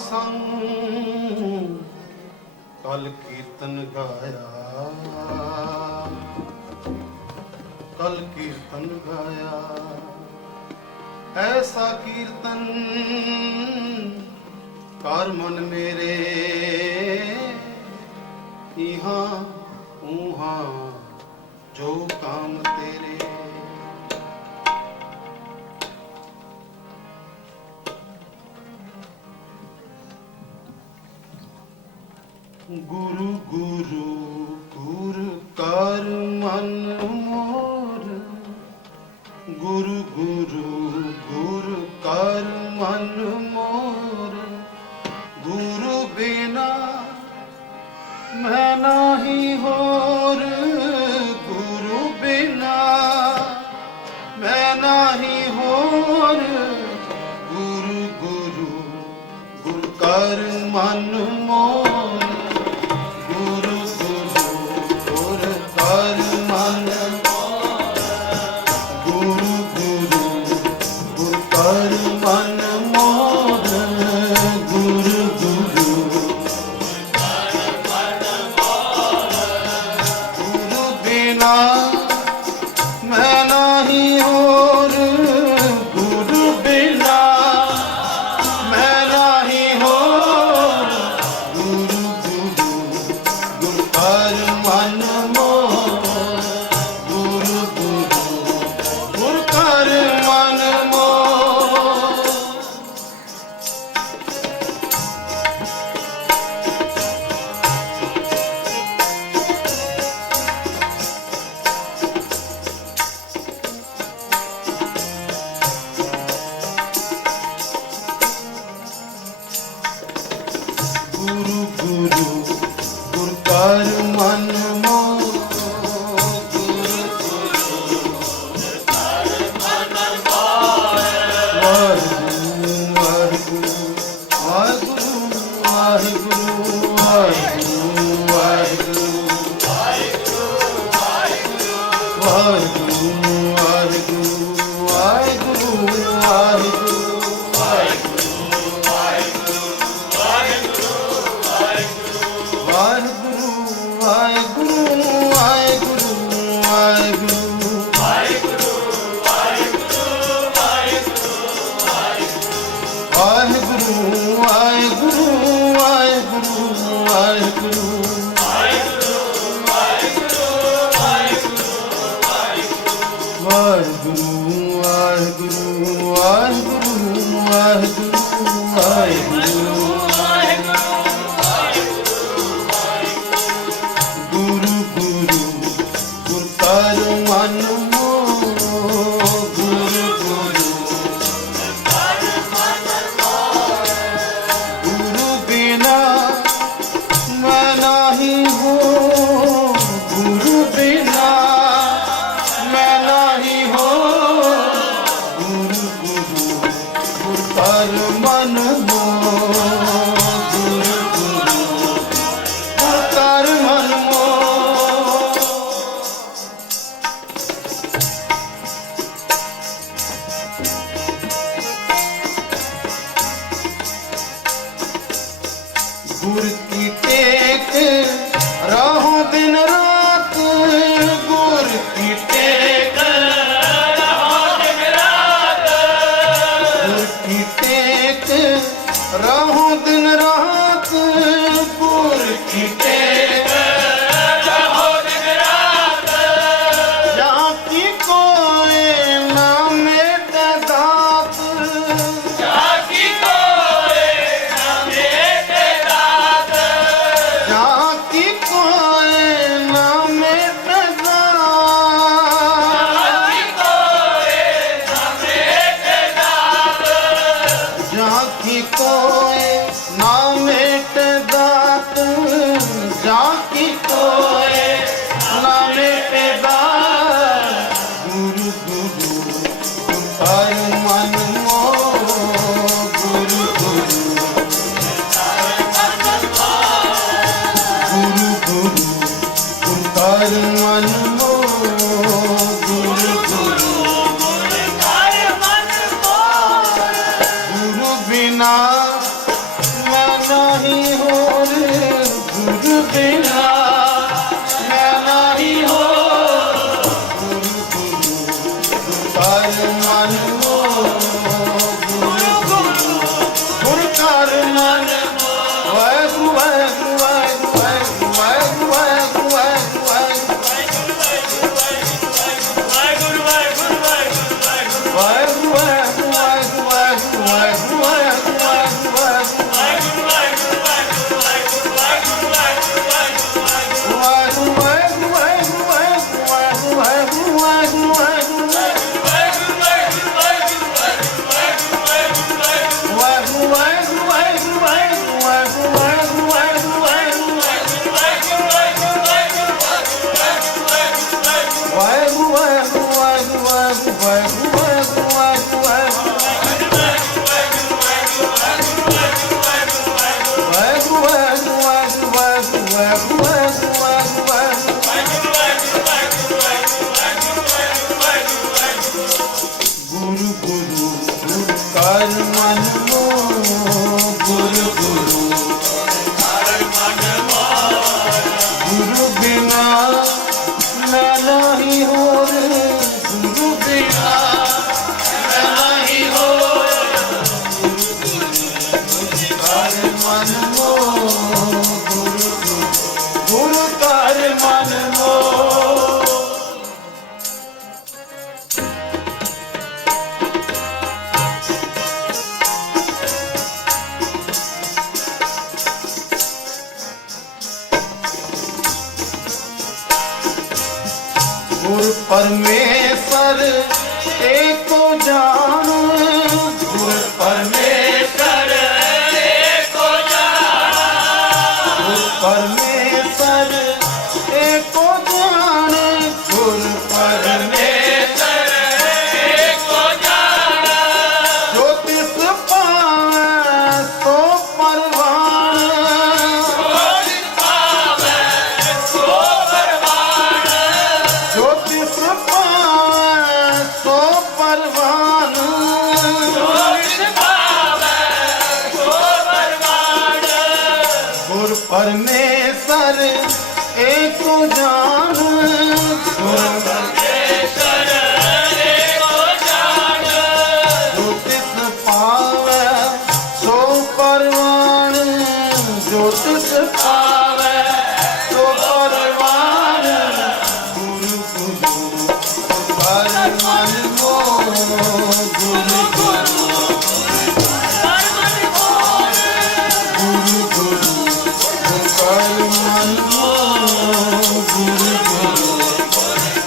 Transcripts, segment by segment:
ਸੰਗ ਕਲ ਕੀਰਤਨ ਗਾਇਆ, ਕਲ ਕੀਰਤਨ ਗਾਇਆ। ਐਸਾ ਕੀਰਤਨ ਕਰ ਮਨ ਮੇਰੇ, ਇਹਾਂ ਉਹਾਂ ਜੋ ਕਾਮ ਤੇਰੇ। ਗੁਰੂ ਗੁਰੂ ਗੁਰ ਕਰ ਮਨ ਮੋਰ, ਗੁਰੂ ਗੁਰੂ ਗੁਰ ਕਰ ਮਨ ਮੋਰ। ਗੁਰੂ ਬਿਨਾ ਮੈਂ ਨਾਹੀ ਹੋਰ, ਗੁਰੂ ਬਿਨਾ ਮੈਂ ਨਾਹੀ ਹੋਰ। ਗੁਰੂ ਗੁਰੂ ਗੁਰ ਕਰ ਮਨ ਮੋਰ, ਮੈਂ ਨਾਹੀ ਹੋਰ। ਗੁਰੂ ਬਿਨਾ ਮੈਂ ਨਾਹੀ ਹੋਰ। ਗੁਰੂ ਗੁਰੂ ਗੁਰ ਕਰ ਮਨ ਮੋਰ, ਗੁਰੂ ਗੁਰੂ ਗੁਰ ਕਰ ਮਨ ਮੋਰ। ਗੁਰੂ ਗੁਰੂ ਗੁਰ ਕਰ ਮਨ ਮੋਰ, ਗੁਰੂ ਗੁਰੂ ਗੁਰ ਕਰ ਮਨ ਮੋਰ। ਵਾਹਿਗੁਰੂ ਵਾਹਿਗੁਰੂ ਵਾਹਿਗੁਰੂ ਵਾਹਿਗੁਰੂ ਵਾਹਿਗੁਰੂ ਵਾਹਿਗੁਰੂ ਵਾਹਿਗੁਰੂ ਵਾਹਿਗੁਰੂ ਵਾਹਿਗੁਰੂ। गुर की टेक रहो दिन रात, गुर की टेक रहो दिन रात। गुर की टेक रहो दिन रात, गुर की टेक रहो दिन रात। जहाँ की कोई नाम दात, जहाँ की कोई नाम दात, जहाँ की कोई नाम दात, जहाँ की कोई नाम दात, जहाँ की कोई नाम दात। गुरु गुरु हर मन मोह, गुरु गुरु गुरु गुरु हर मन मोह, गुरु गुरु गुरु बिना गुर परमेश्वर एको जान, गुर परमेश्वर एको जान, गुर परमेश्वर एको जान, गुर परमेश्वर एको जान। जो तिस पावै सो परवान, जो तिस पावै सो परवान, जो तिस पावै सो परवान, जो तिस पावै सो परवान। गुर परमेश्वर एको जान, गुर परमेश्वर एको जान। जो तिस पावै सो परवान, जो तिस पावै सो परवान। गुरु गुरु कर मन मोह, गुरु गुरु कर मन मोह, गुरु गुरु कर मन मोह, गुरु गुरु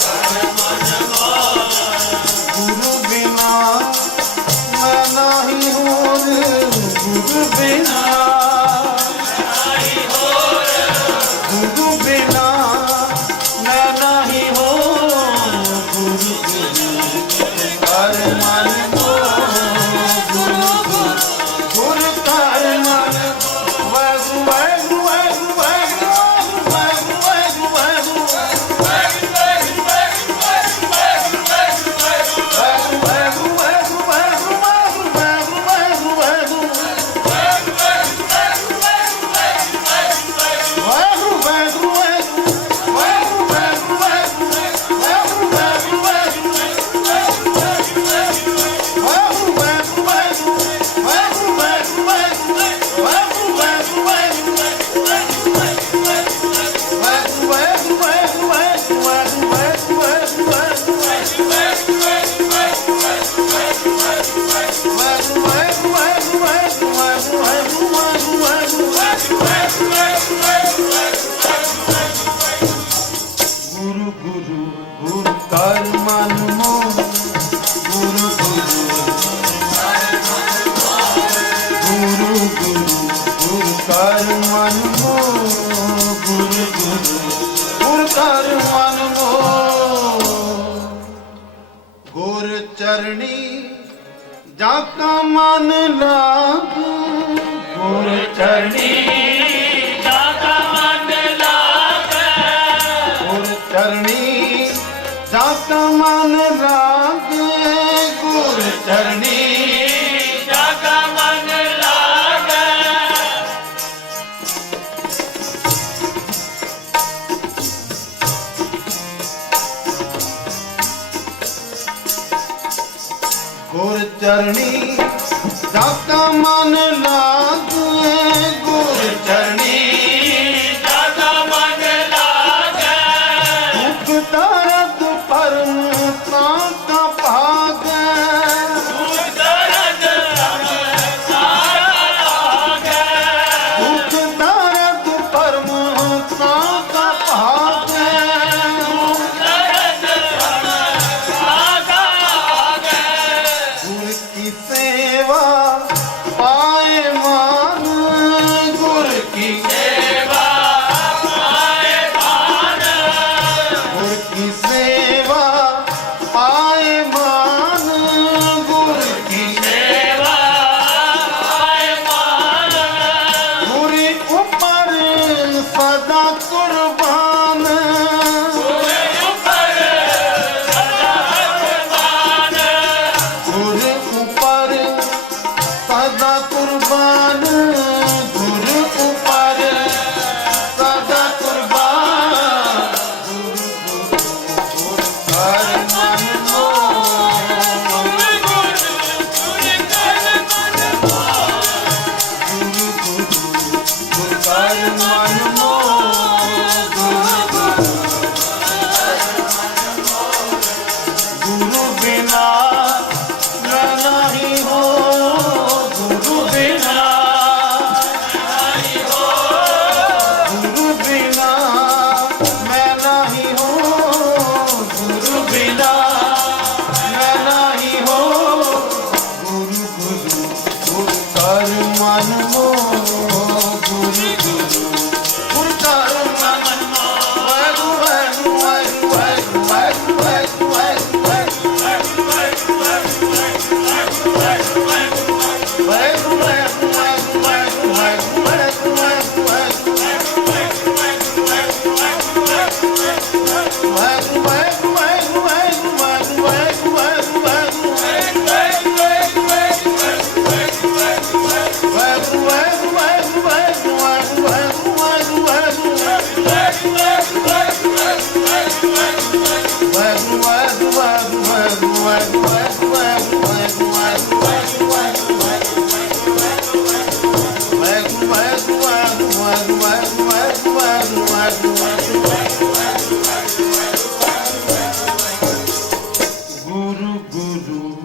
कर मन मोह। गुरु बिना मैं नहीं होर, गुरु बिना नहीं होर, गुरु बिना मैं नहीं हो। गुरु गुरु कर मन मोह, गुरु गुरु गुरु कर मन। वाहगुरु वाहगुरु वाहगुरु वाहगुरु वाहगुरु वाहगुरु कर मन मोह, गुरु गुरु गुरु गुरु गुरु कर मन मोह, गुरु गुरु गुरु कर मन मोह। गुर चरणी जाका मन लाग, गुर चरणी जाका मन लाग, गुर चरणी जाका मन लाग, गुर चरणी जाका मन लाग। गुर चरणी जाका मन लाग, गुर चरणी जाका मन लाग। दुख दर्द परम का भाग, दुख दर्द भाग, दुख दर्द परम का भाग, दुख दर्द भाग। गुर की सेवा पाए मान, गुर की ਗੁਰੂ ਗੁਰੂ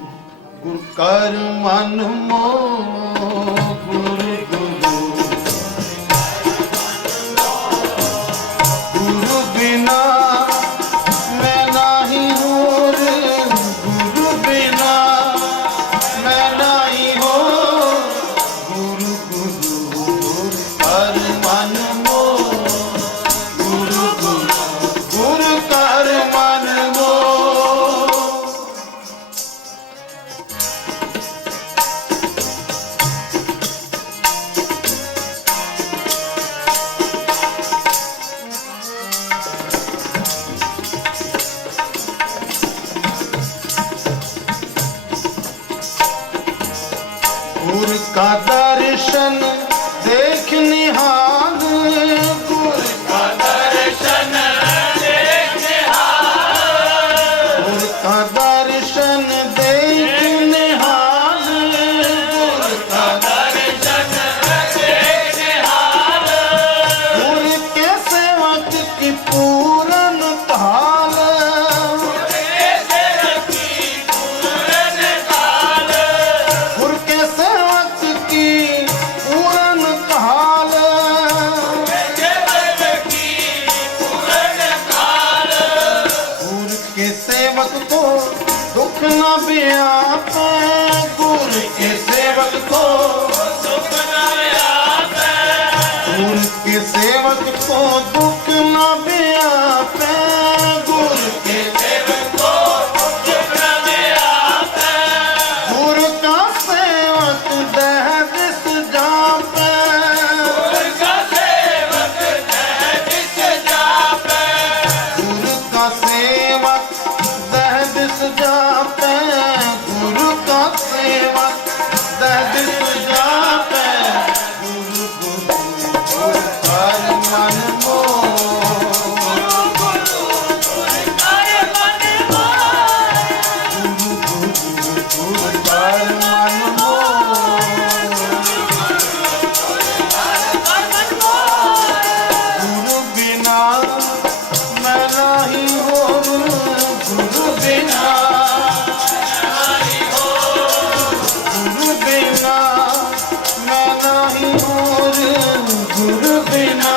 ਗੁਰ ਕਰ ਮਨ ਮੋਹ ਗੁਰੂ ਗੁਰੂ ਗੁਰੂ ਬਿਨਾ ਮੈਂ ਨਹੀਂ ਹੋਰ ਗੁਰੂ ਬਿਨਾ ਮੈਂ ਨਹੀਂ ਹੋਰ ਗੁਰੂ ਗੁਰੂ ਗੁਰ ਕਰ ਮਨ ਮੋਹ ਗੁਰੂ ਗੁਰੂ ਗੁਰ ਕਰ ਮਨ ਮੋਹ गुर का दर्शन देख निहाल गुर का दर्शन देख निहाल गुर का दर्शन देख निहाल गुर का दर्शन देख निहाल गुर के सेवक की पूरन ताल गुर के सेवक की पूरन कहाल गुर के सेवक को दुख न व्यापे गुर के सेवक को गुर के सेवक को दुख न व्यापे गुर के गुर का सेवक दह दिस जापे गुर का सेवक दह दिस जापे गुरु का सेवक दह दिस जापे गुरु गुरु गुर कर मन मोह गुरु गुरु कर मन मोह गुरु बिना मैं नहीं होर गुरु बिना गुरु बिना मैं नहीं होर गुरु बिना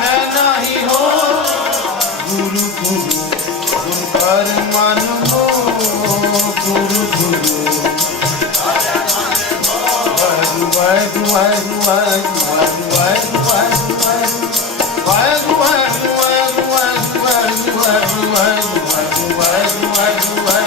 मैं नहीं होर गुरु गुरु गुरु कर मन मोह गुरु गुरु वाहिगुरू वाहिगुरू वाहिगुरू वाहिगुरू वाहिगुरू वाहिगुरू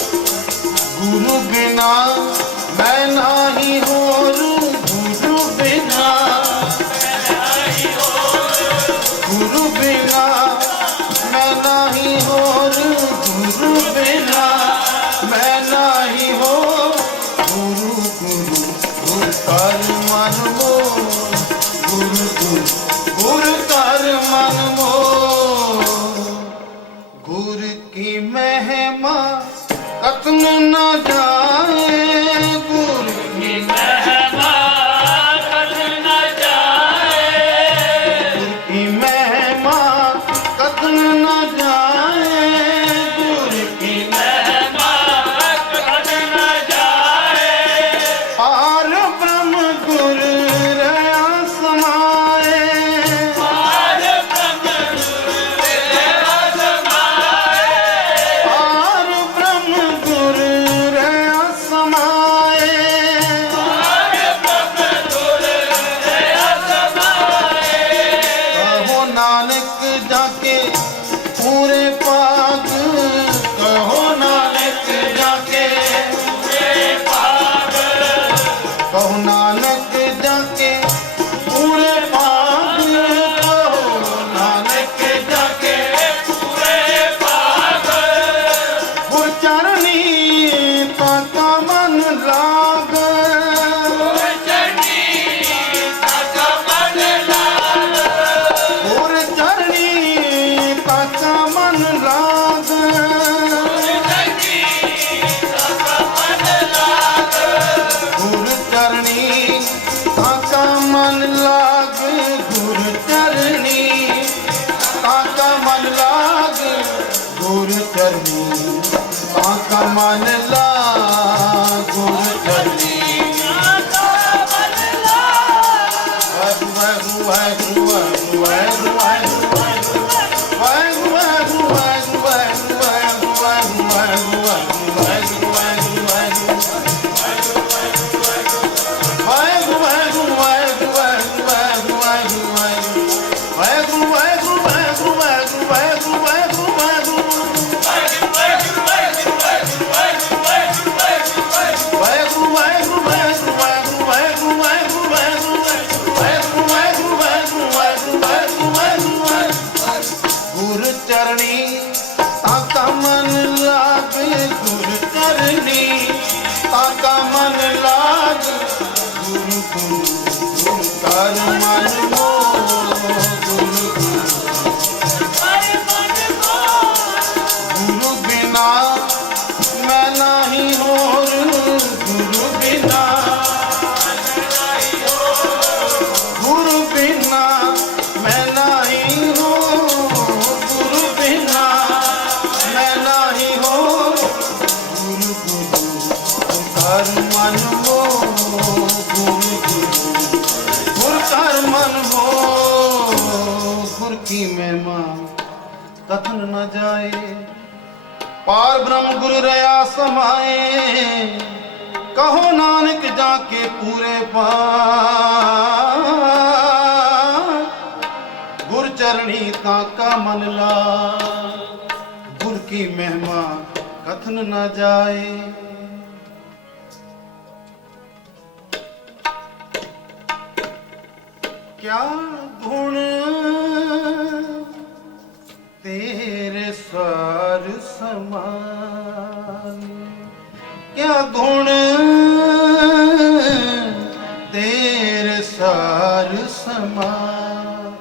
गुरु बिना मैं नहीं होर गुरु बिना गुरु बिना मैं नहीं होर गुरु बिना मैं नहीं हो गुरु गुरु गुर कर मन मोह गुरु गुरु गुर कर मन मोह गुर की महिमा कतन न जाए गुर की महिमा कद न जाए, गुर की महिमा नानक जाके पूरे पाग, कहो नानक जाके पूरे पाग, कहो नानक जाके पूरे पाग, कहो नानक जाके पूरे पाग। गुर चरनी ताका मन लाग, गुर चरनी ताका मन लाग, गुर चरनी ताका मन लाग, गुर चरनी ताका मन लाग, गुर चरनी ताका मन लाग, गुर चरनी ताका मन लाग, गुर चरनी वाहिगुरू वाहिगुरू वाहिगुरू वाहिगुरू वाहिगुरू वाहिगुरू वाहिगुरू वाहिगुरू वाहिगुरू वाहिगुरू वाहिगुरू वाहिगुरू गुर चरणी ताका मन लाग, गुर चरणी ताका मन लाग, गुरु गुरु गुरु कर मन मोह, गुरु गुरु गुरु बिना मैं नहीं होर, गुरु बिना गुरु बिना मैं नहीं हो, गुरु बिना मैं नहीं हो, गुरु गुरु कर मन हो, गुरु गुरु गुर कर मन हो। गुर की महिमा कथन न जाए, पार ब्रह्म गुरु रया समाए, कहो नानक जाके पूरे पार, गुर चरणी ताका मन लाग, गुर की महिमा कथन न जाए। क्या गुण तेरे सार समान, क्या गुण तेरे सार समान,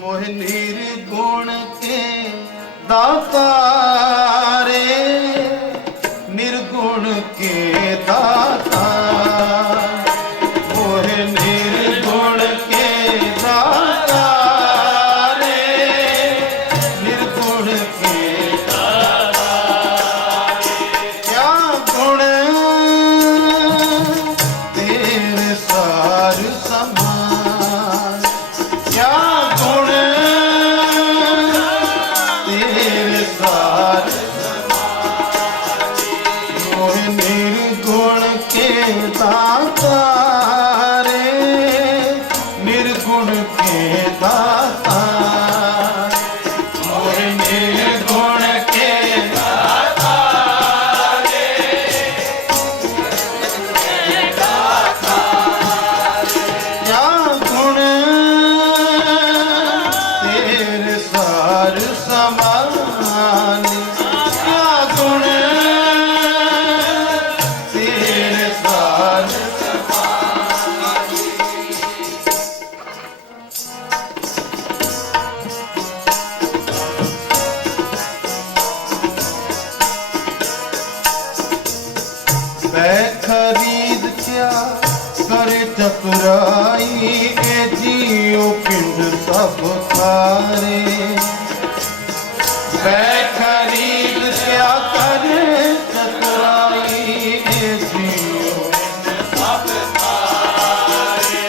मोह निर्गुण के दाता रे, निर्गुण के दाता, मोह निर्गुण के दाता रे, निर्गुण के दाता। क्या गुण तेरे सार समान, क्या गुण तेरे सार समान, मोह निर्गुण के दाता रे, निर्गुण के दाता, मोह निर्गुण के दाता रे, क्या गुण तेरे सार समान, क्या गुण तेरे सार समान। बै खरीद क्या करे चतुराई, ए जियो पिंड सब खारे, बै खरीद क्या करे चतुराई, ए जियो पिंड सब खारे,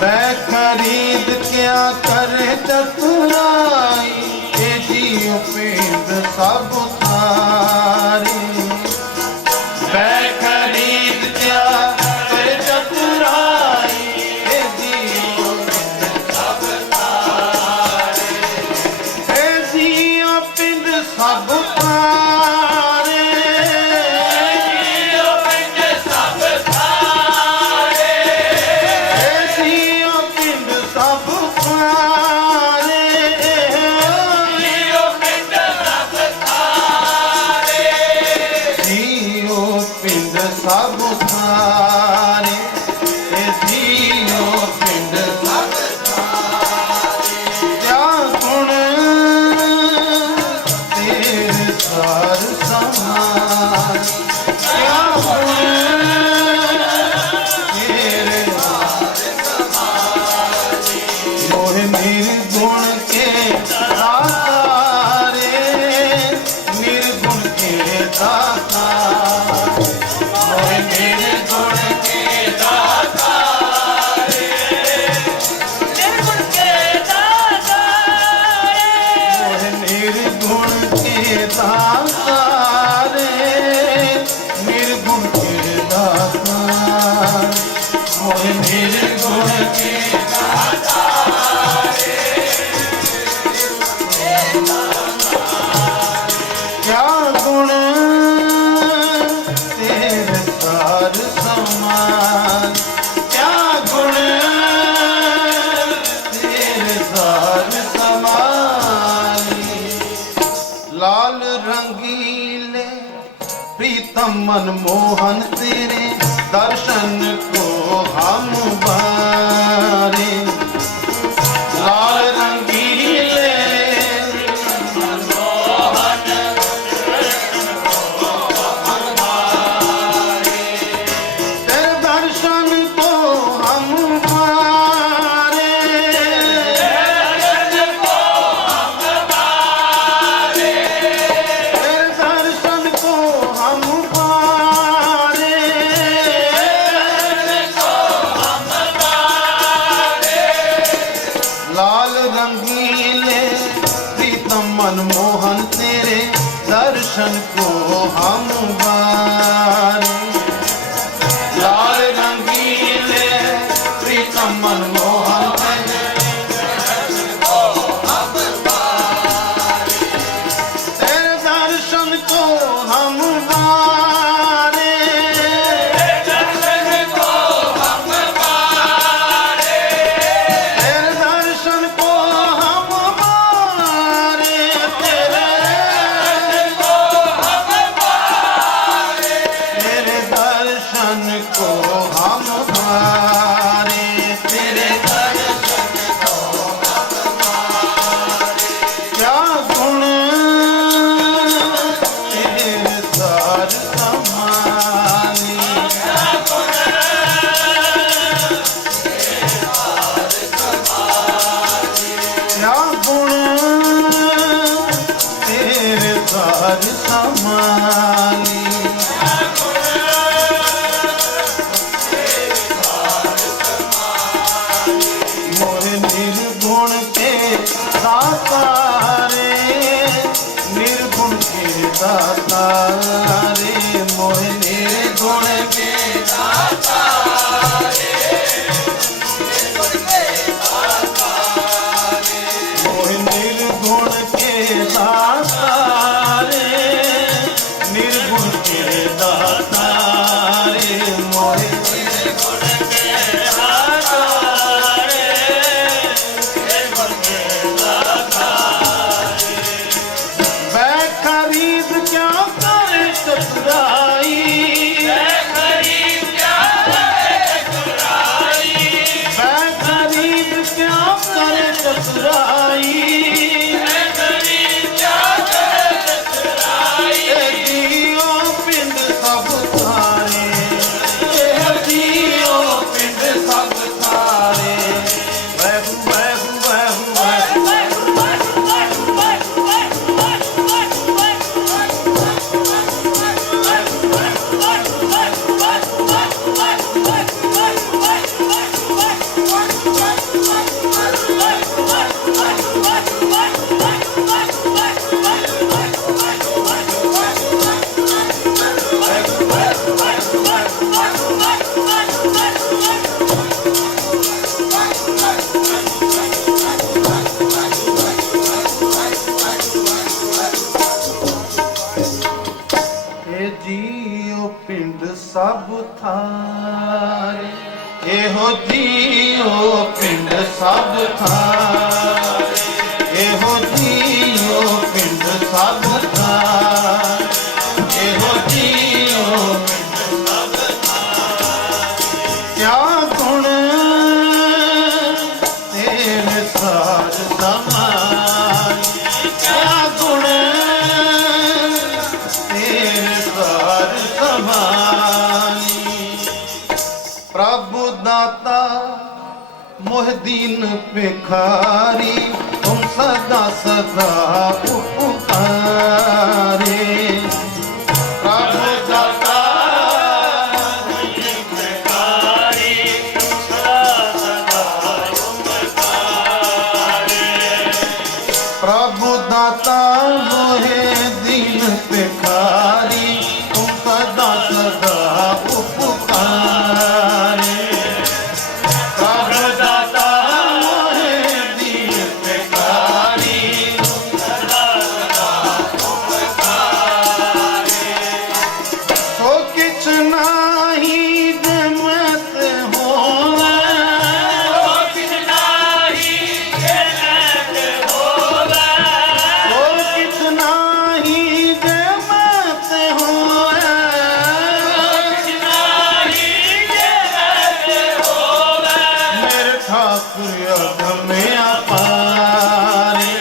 बै खरीद क्या करे चतुराई, ए जियो पिंड सब खारे, बै खरीद क्या करे चतुराई, ए जियो पिंड सब खारे। दातारे निर्गुण के दाता मोहे निर्गुण के दाता निर्गुण के दाता मोहे निर्गुण के दाता निर्गुण के दाता मोहे निर्गुण के दाता क्या गुण तेरे सार समान क्या गुण तेरे सार समान लाल रंगीले प्रीतम मनमोहन तेरे दर्शन को हम बारे लाल रंगीले तेरे दर्शन को हम बारे तेरे दर्शन को हम बारे लाल रंगीले प्रीतम मनमोहन तेरे दर्शन को हम बारे लाल रंगीले प्रीतम मनमोहन तेरे तेरे दर्शन को हम बारे तेरे दर्शन को हम बारे तेरे दर्शन को हम बारे तेरे दर्शन को क्या गुण तेरे सार समानी क्या गुण तेरे सार समानी मोहे निर्गुण के दाता रे निर्गुण के दाता रे मोहे निर्गुण के दाता मोहे निर्गुण के दाता रे निर्गुण के दाता रे मोहे निर्गुण के दाता मैं खरीद क्या करे चतुराई मैं खरीद क्या करे चतुराई जियो पिंड सब थारे जियो पिंड सब थारे वैभू वैभू वैभू वैभू जियो पिंड सब थारे एहो जियो पिंड सब थारे एहो जियो पिंड सब थारे एहो जियो पिंड सब थारे क्या गुण तेरे सार समान क्या गुण तेरे सार समानी प्रभु दाता मोह दीन भिखारी तुम सदा सदा उपकारे। प्रभु दाता प्रभु दाता मोहे दीन भिखारी, तुम सदा सदा उपकारे। प्रभु दाता मोहे दीन भिखारी, सो किछ नाही जमत होवे, सो किछ नाही जमत होवे। मेरे ठाकुर अधम अपारे,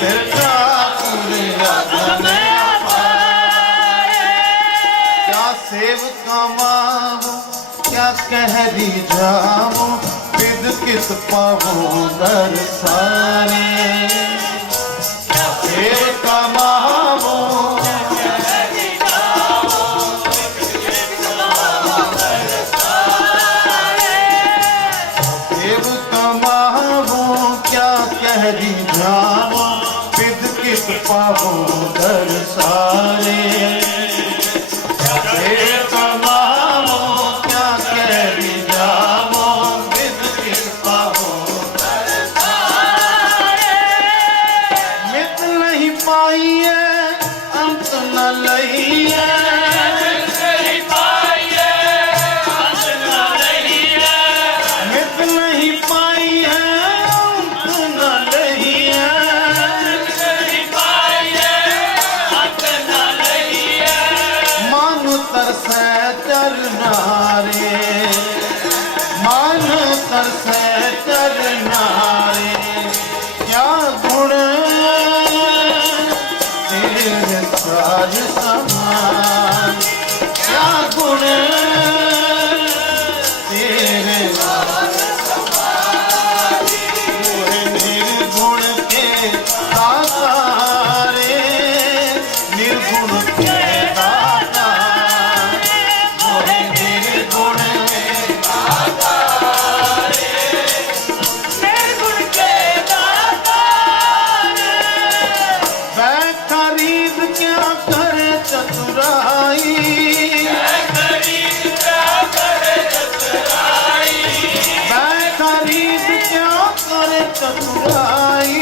मेरे ठाकुर अधम अपारे। क्या सेवका मावो, क्या कहरी जावो, विद कित पावो दरसारे। सेवका मावो, सेवका मावो, क्या कहरी जावो, विद कित पावो दरसारे। सेवका मावो, क्या कहरी जावो, विद कित पावो दरसारे। मित नहीं पाइए अंत न लइए, मित नहीं पाइए अंत न लइए। मानु तरसै चरनारे, मानु तरसै चरनारे। क्या गुण तेरे साज समान, क्या गुण तेरे मोहे निर्गुण के दातारे, निर्गुण के दाता, मोहे निर्गुण के वह खरीद क्या करे चतुराई, वह खरीद क्या करे चतुराई।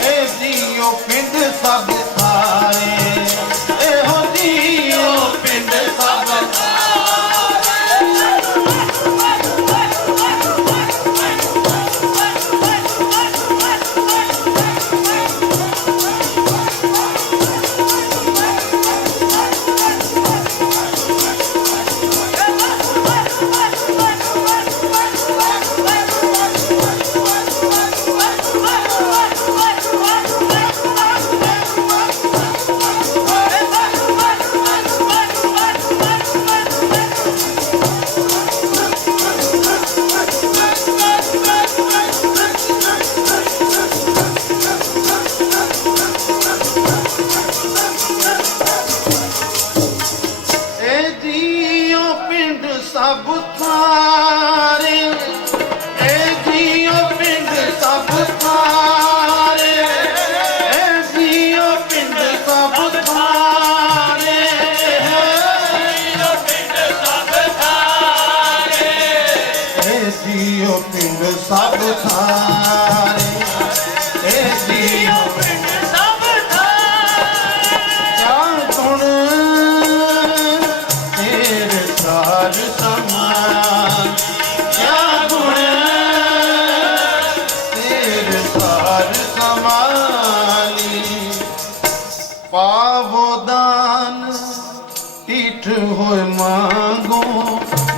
ए जियो पिंड सब थारे, ए हो जियो पिंड सब सब थारे, ए जियो पिंड सब थारे, ए जियो पिंड सब थारे, ए जियो पिंड सब थारे, ए जियो पिंड सब थारे। क्या गुण तेरे साज समान, क्या गुण तेरे साज समानी। पावो दान टीठ होए मांगो,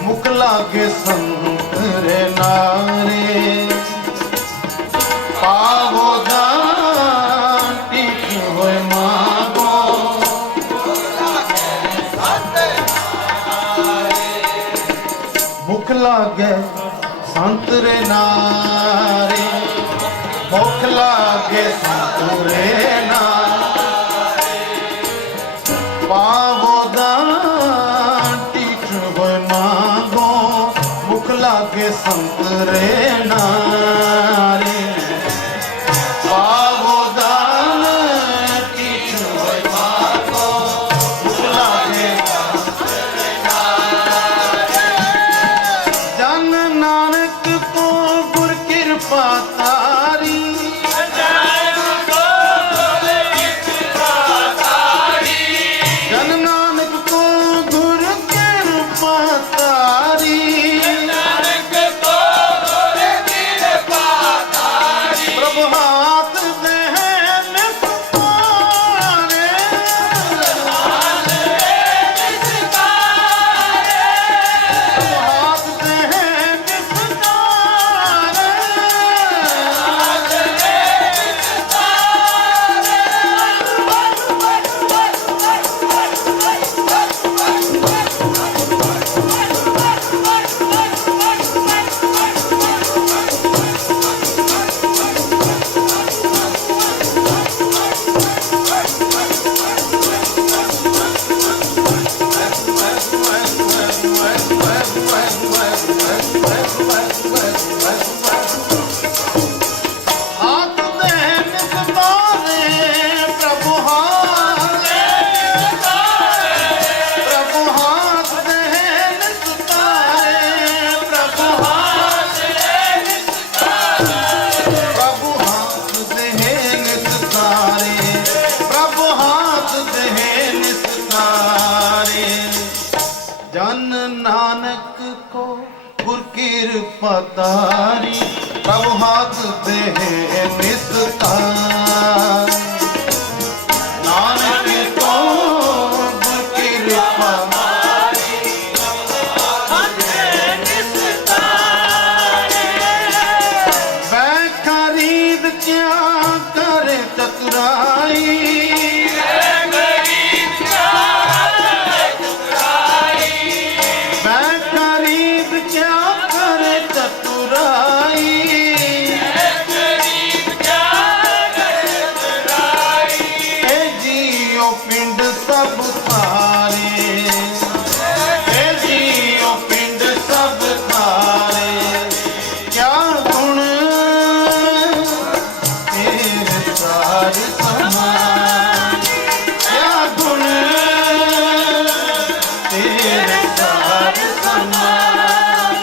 मुख लागे संत रे नारे। पावो दान टीठ होए मांगो, मुख लागे संत संतरे नारे, भूख लागे संतरे नारे, पावो दान टीठ होए मांगो, भूख लागे संतरे नारे, पावो दान टीठ होए मांगो, भूख लागे जन नानक को गुर कृपा तारी, जन नानक को गुर कृपा तारी, प्रभु हाथ दे निस्तारे, हाथ दे हाथ दे निस्तारे, प्रभु हाथ प्रभु हाथ दे निस्तारे, प्रभु हाथ प्रभु हाथ दे निस्तारे, प्रभु हाथ दे निस्तारे, जन नानक को गुर कृपा तारी, प्रभु हाथ दे निस्तार, नानक को गुर कृपा वै खरीद क्या करे चतुराई, वै खरीद क्या करे चतुराई, ए जियो पिंड सब थारे, ए जियो पिंड सब थारे, क्या गुण तेरे सार समान, क्या गुण तेरे सार समान,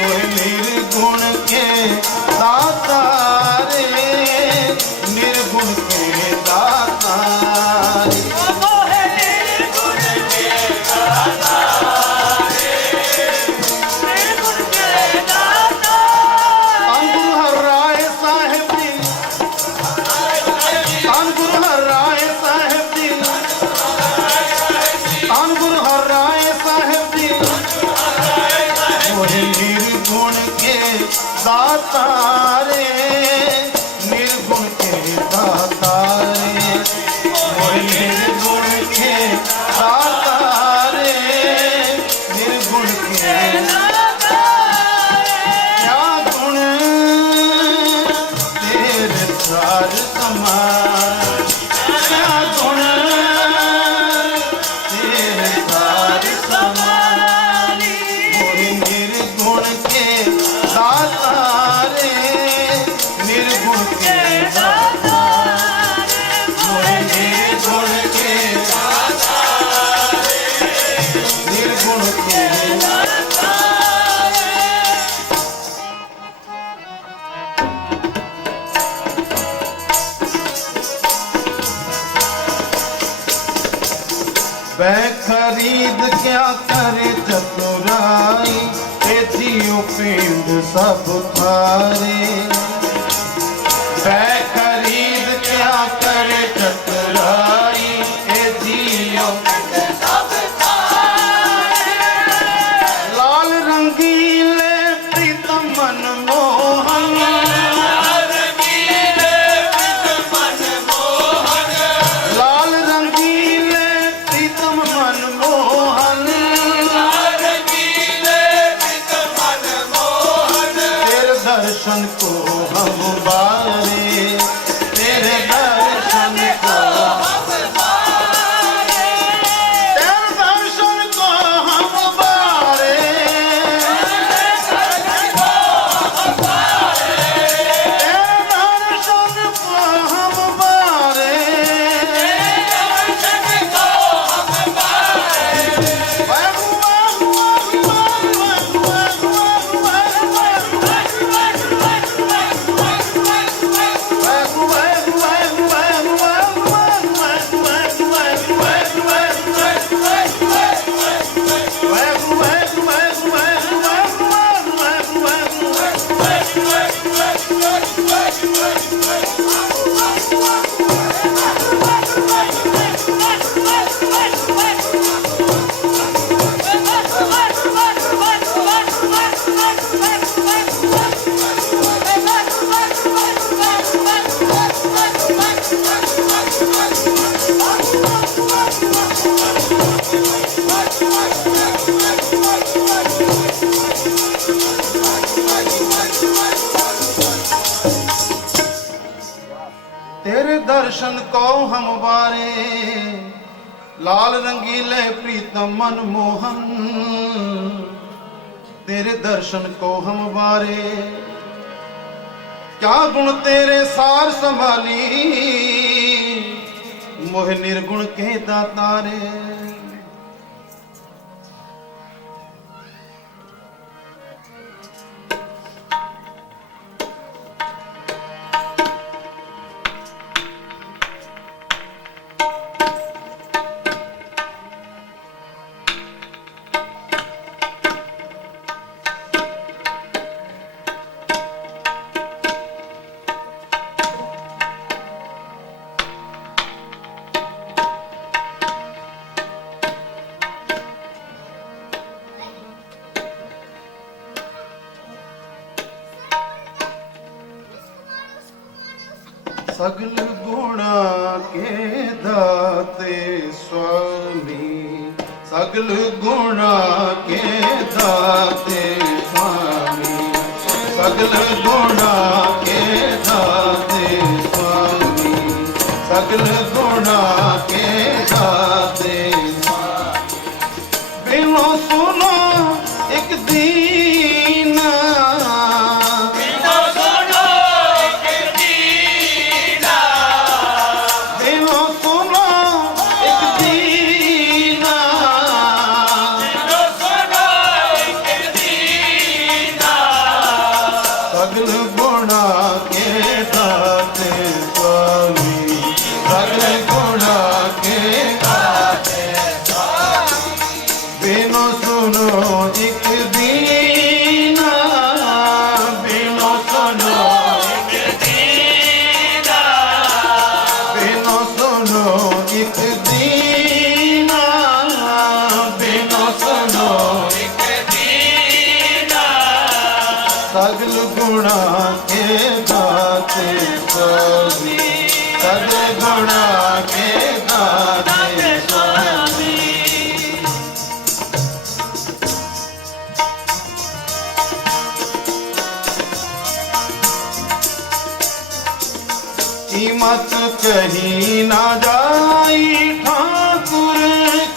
मोह निर्गुण के दाता रे, निर्गुण के दाता रे, धन गुरु हरराय साहिब जी, धन गुरु हरराय साहिब जी, धन गुरु हरराय साहिब जी, मोहे निर्गुण के दाता रे, निर्गुण के दाता रे, मोहे निर्गुण के दाता रे, निर्गुण के क्या गुण तेरे सार समान, क्या गुण तेरे सार समान, मोहे निर्गुण के दाता रे, निर्गुण के दाता, मोहे निर्गुण के दाता रे, निर्गुण के दाता। वै खरीद क्या करे चतुराई, ए जियो पिंड सब थारे, वै खरीद क्या करे चतुराई, ए जियो लाल रंगीले प्रीतम मनमोहन, लाल रंगीले प्रीतम मनमोहन, दर्शन को हम बारे, तेरे दर्शन को तेरे दर्शन को हम बारे, तेरे दर्शन को हम बारे, तेरे दर्शन को हम बारे, लाल रंगीले प्रीतम मनमोहन, तेरे दर्शन को हम बारे, क्या गुण तेरे सार संभाली, मोह निर्गुण के दातारे। सगल गुणा के दाते स्वामी, सगल गुणा के दाते स्वामी, सगल गुणा के दाते स्वामी, सगल गुणा के दाते स्वामी। बिनो सुनो एक दीना, सगल गुणा के दाते स्वामी, सगल गुणा के दाते स्वामी। बिनो सुनो एक दीना, बिनो सुनो एक दीना, बिनो सुनो एक दीना, बिनो सुनो एक दीना। सगल गुणा के दाते स्वामी, सगल गुणा के दाते स्वामी। कीमत कहीं ना जाई ठाकुर,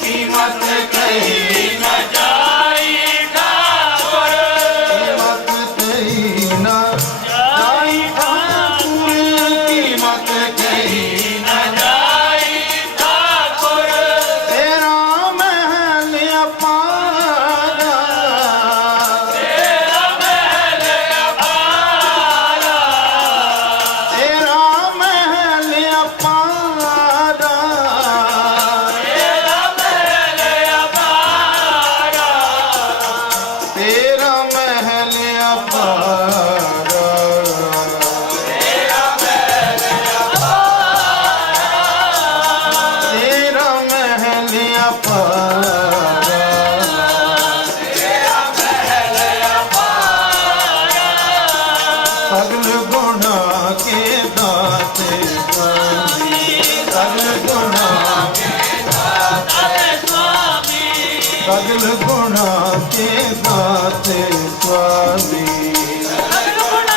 कीमत कहीं ना जाई ठाकुर, कीमत कहीं ना जाई ठाकुर, कीमत कहीं ना जाई ठाकुर। तेरा महल अपारा, तेरा महल अपारा, तेरा महल अपारा, तेरा महल अपारा, तेरा महल अपारा, तेरा महल अपारा, तेरा महल अपारा, तेरा महल अपारा। सगल गुणा के दाते स्वामी, सगल गुणा के दाते स्वामी, सगल गुणा के दाते स्वामी, सगल गुणा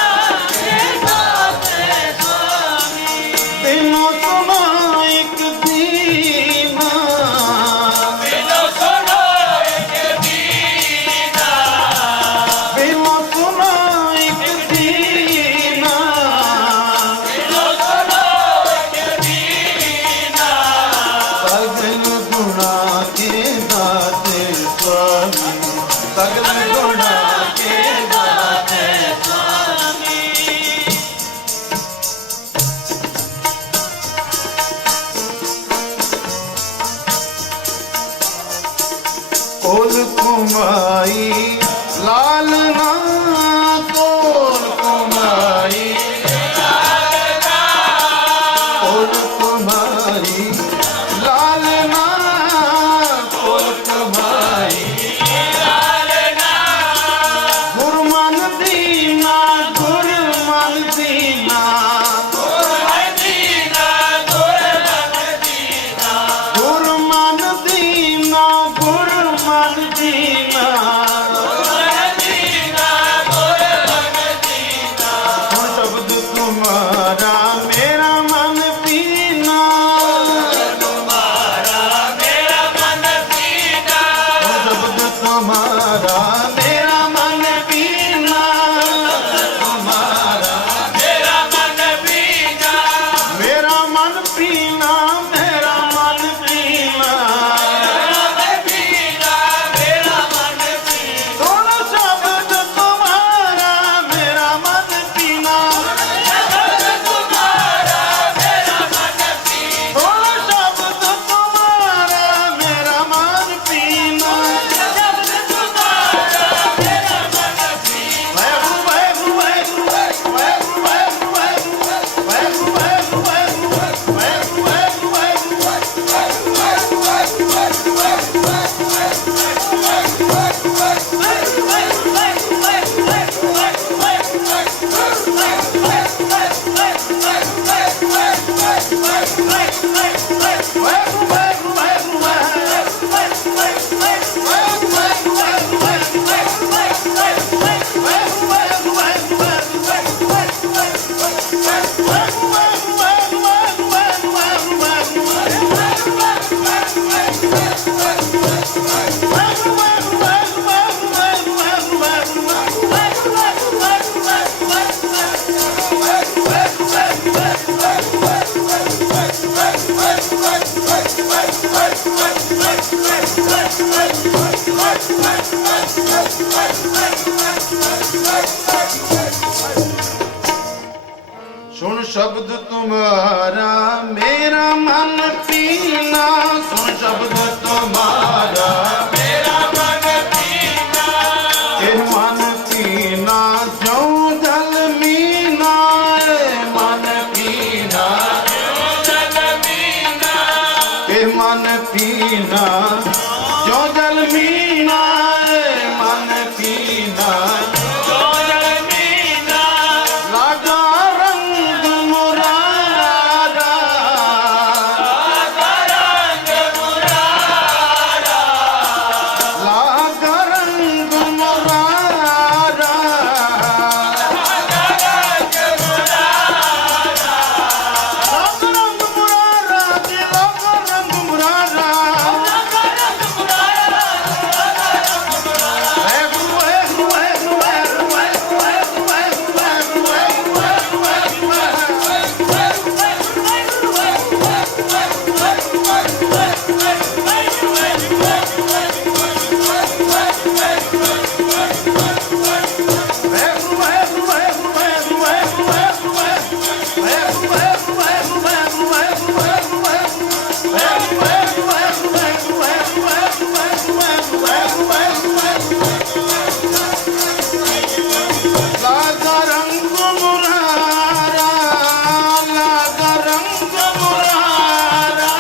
सुन शब्द तुम्हारा मेरा मन पीना, सुन शब्द तुम्हारा मेरा मन पीना, ये मन पीना जो जल मीना, ये मन पीना जल मीना, ये मन पीना जो जल मीना, ये मन पीना जो जल मीना, लागा रंग मुरारा, रंग मुरारा, लागा रंग मुरारा, रंग मुरारा, लागा रंग मुरारा जी, लागा रंग मुरारा। लागा रंग मुरारा, लागा रंग मुरारा,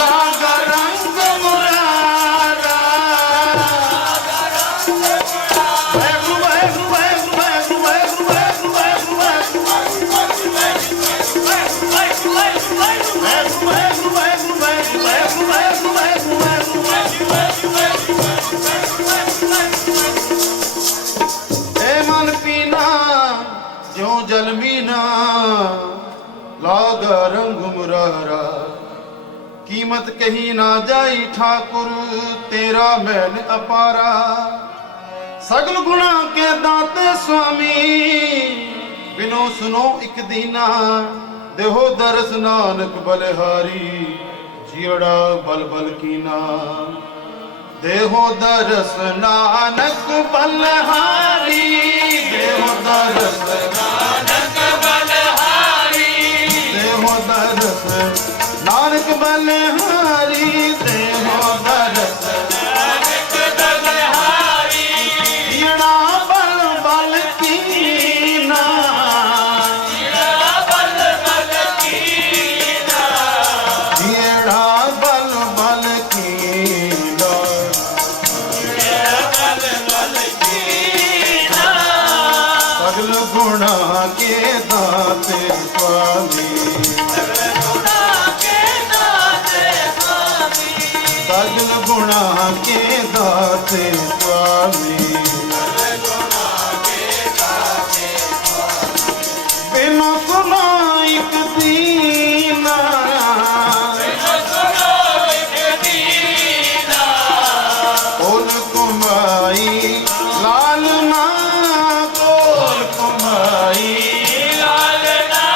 लागा रंग मुरारा। वैगु वैगु वैगु वैगु वैगु वैगु वैगु वैगु ए मन पीना जो जल मीना, लागा रंग मुरारा। कीमत कहीं ना जाई ठाकुर तेरा मैल अपारा, सगल गुणा के दाते स्वामी बिनो सुनो एक दीना, देहो दरस नानक बलिहारी जियड़ा बल बल कीना, देहो दरस नानक बलिहारी, देहो दरस नानक बलहारी, देहो दरस नानक बलिहारी, देहो दरस नानक बलहारी, जियड़ा बल बल कीना, बल बल कीना, जियड़ा बल बल कीना। बल बल कीना, सगल गुणा के दाते स्वामी, गुणा के दाते स्वामी, सगल गुणा के दाते स्वामी। बिनु सुनो एक दीना, सुनो एक दीना, कोल कुमाई लाल ना, कोल कुमाई लालना,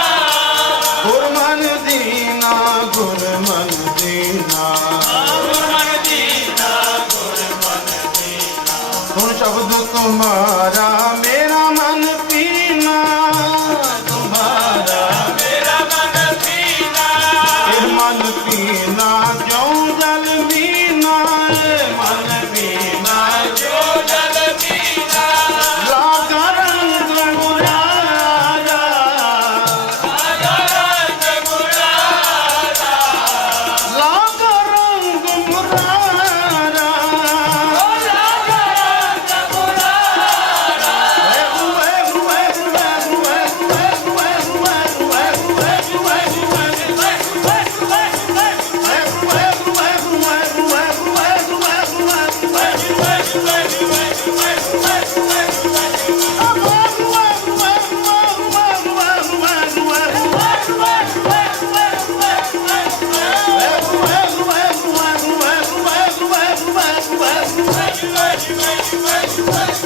गुरमन दीना, गुरमन दीना। गुरमन दीना, गुरमन दीना, सुन शब्द तुम्हारा मेरा मन पीना, तुम्हारा मेरा मन पीना, ये मन पीना जो जल मीना, ये मन पीना जो जल पीना, लागा रंग मुरारा, रंग मुरारा, लागा रंग मुरारा। रंग मुरारा, वैगु वैगु वैगु वैगु वैगु वैगु वैगु वैगु वैगु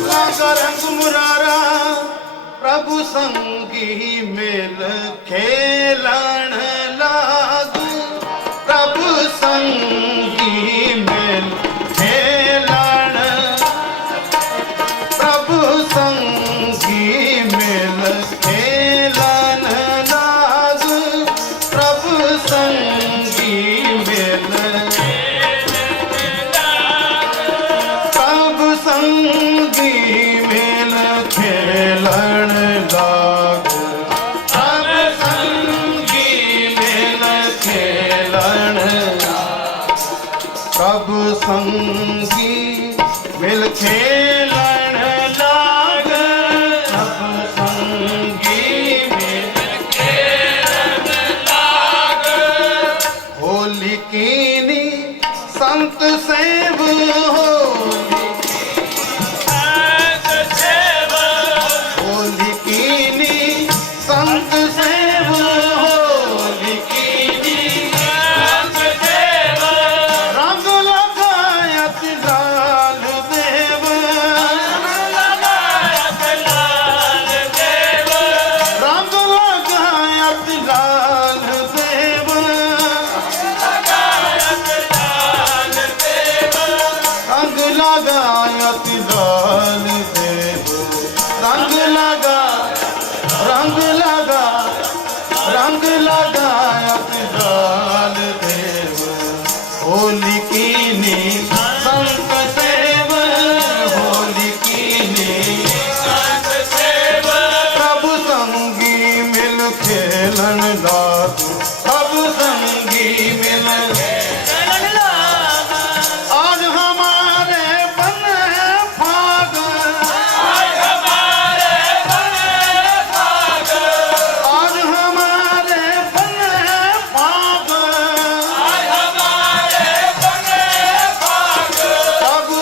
लागा रंग मुरारा, प्रभु संगी मेल खेलन लागू, प्रभु संग संगी के रंग लाग होली कीनी संत सेव होली संत सेव होली कीनी संत सेव होली कीनी संत सेव रंग लगायत लाल देव लगायत लाल देव रंग लगायत लाल देव लगायत लाल देव रंग लगायत लाल देव रंग लगा रंग लगा रंग लगायत लाल देव होली कीनी संत सेव होली कीनी संत सेव प्रभु संगी मिल खेलन लागू प्रभु संगी मिल चलन लाग आज हमारे बने फाग आज हमारे बने भाग आज हमारे बने फाग आज हमारे बने भाग प्रभु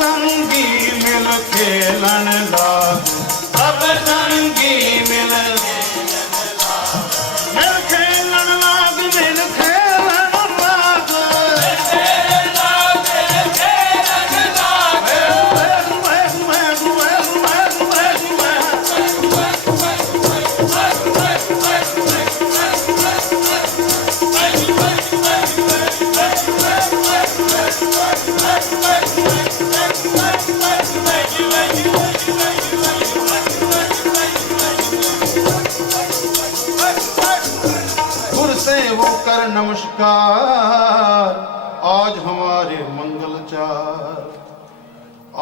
संगी मिल खेलन लागू प्रभु संगी मिल खेलन लाग मिल खेलन लाग तेरे लाग तेरे लाग गुर से वो कर नमस्कार आज हमारे मंगलचार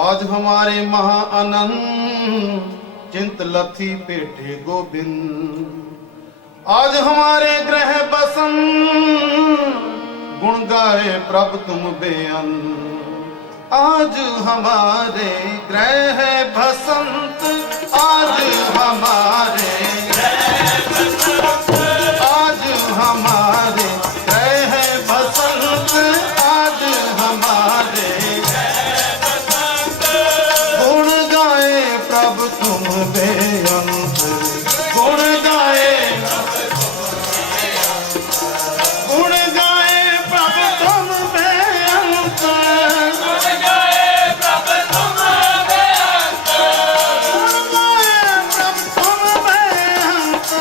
आज हमारे महा आनंद चिंत लथी पेटे गोविंद आज हमारे ग्रह बसन गुण गाए प्रभु तुम बेअन आज हमारे ग्रह बसंत आज हमारे आज हमारे ग्रह बसंत आज हमारे गुण गाए प्रभु तुम बेअंत गुण गाए प्रभु तुम बेअंत गुण गाए प्रभु तुम बेअंत गुण गाए प्रभु तुम बेअंत गुण गाए प्रभु तुम बेअंत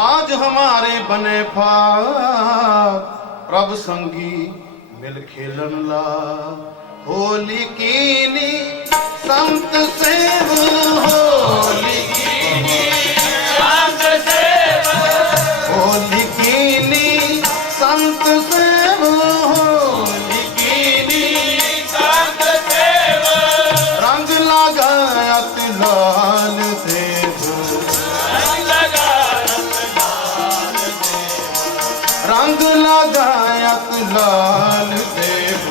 आज हमारे बने फाग प्रभु संगी मिल खेलन ला होली कीनी संत सेव होली संत सेव होली कीनी संत सेव होली कीनी संत सेव रंग लगायत लाल देव रंग लगायत लाल देव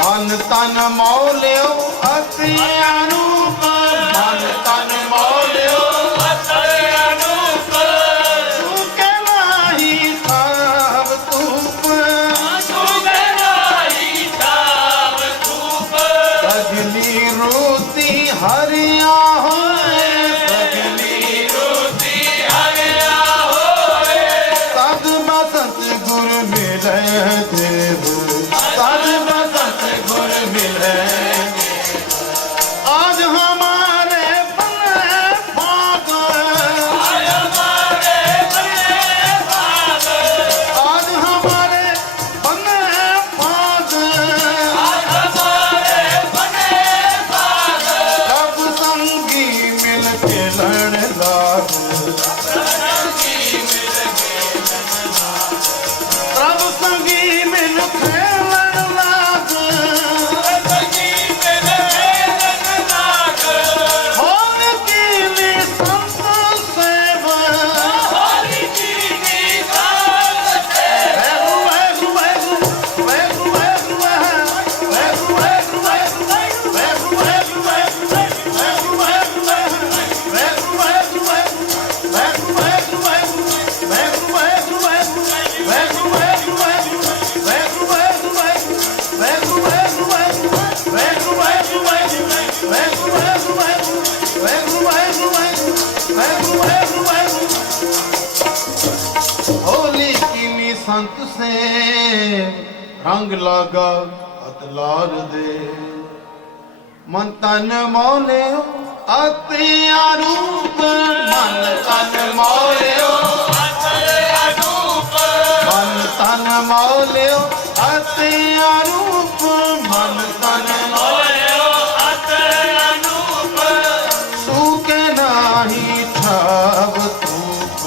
मन तन मौल्यो अति अनूप मन तन मौल्यो के नाही थाव तूप सगली रोती हरिया होए सगली सद बसंत गुर मिले देव सद बसंत गुर मिले आज हमारे बने फाग आज हमारे ਰੰਗ ਲਾਗਾ ਅਤ ਲਾਲ ਦੇ ਮਨ ਤਨ ਮੋਲਿਓ ਅਤਿ ਅਰੂਪ ਮਨ ਤਨ ਮੋਲਿਓ ਮਨ ਤਨ ਮੋਲਿਓ ਅਤਿ ਅਰੂਪ ਮਨ ਤਨ ਸੂਕੇ ਨਾਹੀ ਠਾਵ ਧੂਪ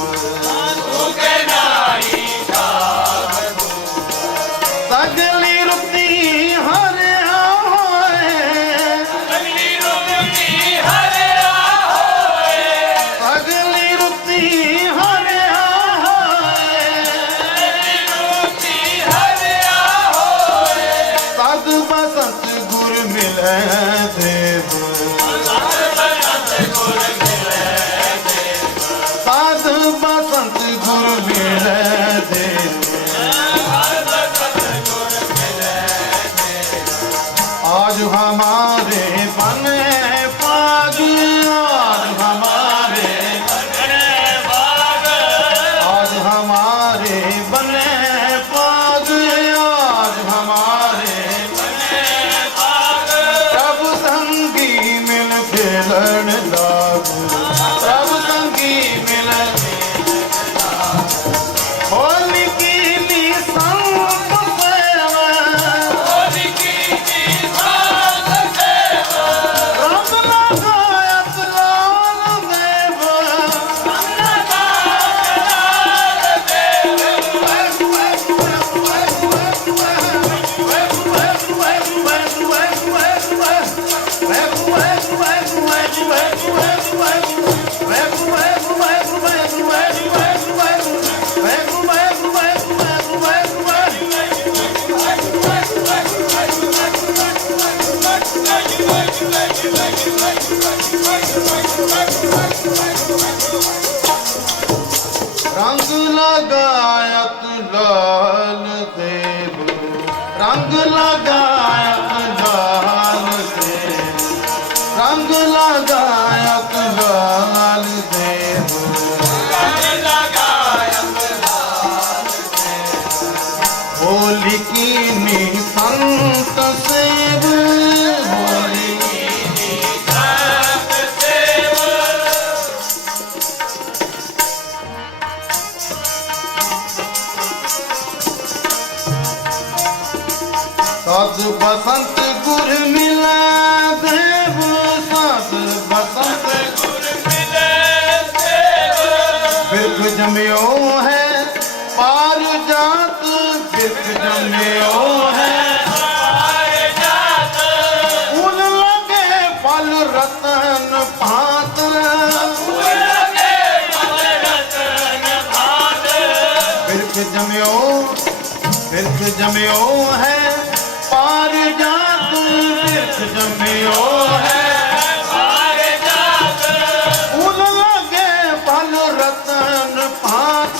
ਸਗਲੀ ਰੁੱਤੀ ਹਰਿਆ ਹੋਏ ਸਗਲੀ ਰੁੱਤੀ ਹਰਿਆ ਹੋਏ ਸਦ ਬਸੰਤ ਗੁਰ ਮਿਲੈ ਦੇਵ ਸਾਧ ਬਸੰਤ ਗੁਰ ਮਿਲੈ ਦੇਵ आज हमारे बने पाग आज हमारे आज हमारे बने पाग आज हमारे प्रभु संगी मिल खेलन लाग प्रभु संगी मिल होली की नी संत सेवा रंग लगायत लाल देव रंग लगायत लाल देव रंग लगायत लाल देव रंग लगायत लाल देव होली की नी संत सेव होली सद बसंत गुर मिलै देव सद बसंत बिरख जमियो है पार जात बिरख जमियो है फूल लगे फल रतन भात बिरख जमियो है पार जात बिरख जमियो है फूल लगे फल रतन भात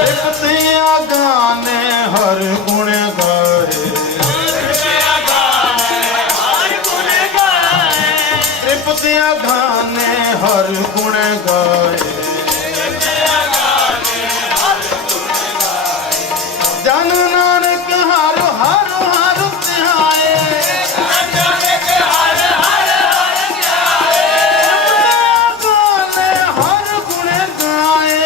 तृप्तिया गाने हर गुण गाए तृप्तिया गाने हर गुण गाए जन नानक हर हर हर ध्याए गाने हर गुण गाए